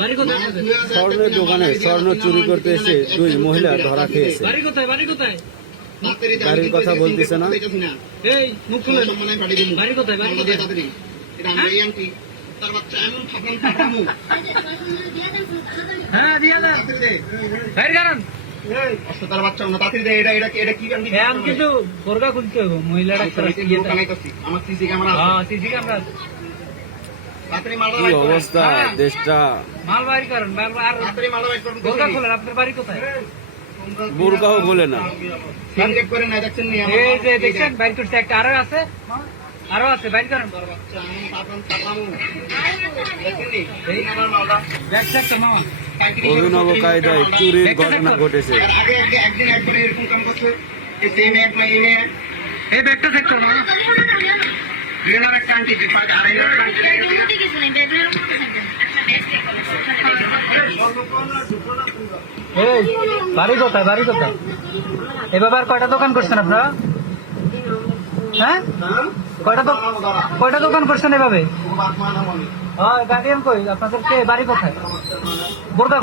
বাড়ি কোথায় আপনাদের? স্বর্ণের দোকানে স্বর্ণ চুরি করতে এসে 2 মহিলা ধরা খেয়েছে। বাড়ি কোথায়? বাড়ি কোথায়? বাড়ির কথা বলতেছে না। এই মুখ খুলে। বাড়ি কোথায়? বাড়ি কোথায়? হ্যাঁ দিয়া দেন। বাইরে কারণ আমি কিন্তু বোরকা খুলতে হইব মহিলাটা আমার সিসি ক্যামেরা সিসি ক্যামেরা কি অবস্থা দেশটা। মাল বাড়ি করেন আর বোরকা খোলেন। আপনার বাড়ি কোথায়? বোরকাও বলে না। এই যে দেখছেন বাইর করছে একটা আরো আছে বাইর করেন। মামা অভিনব কায়দায় চুরির ঘটনা ঘটেছে। এই ব্যাগটা চেক করুন। বাড়ি কোথায়? বাড়ি কোথায়? এবার আর কয়টা দোকান করছেন আপনারা? হ্যাঁ কয়টা দোকান করছেন এভাবে? গার্ডিয়ান কই আপনাদের? কে বাড়ি কোথায়? বোরকা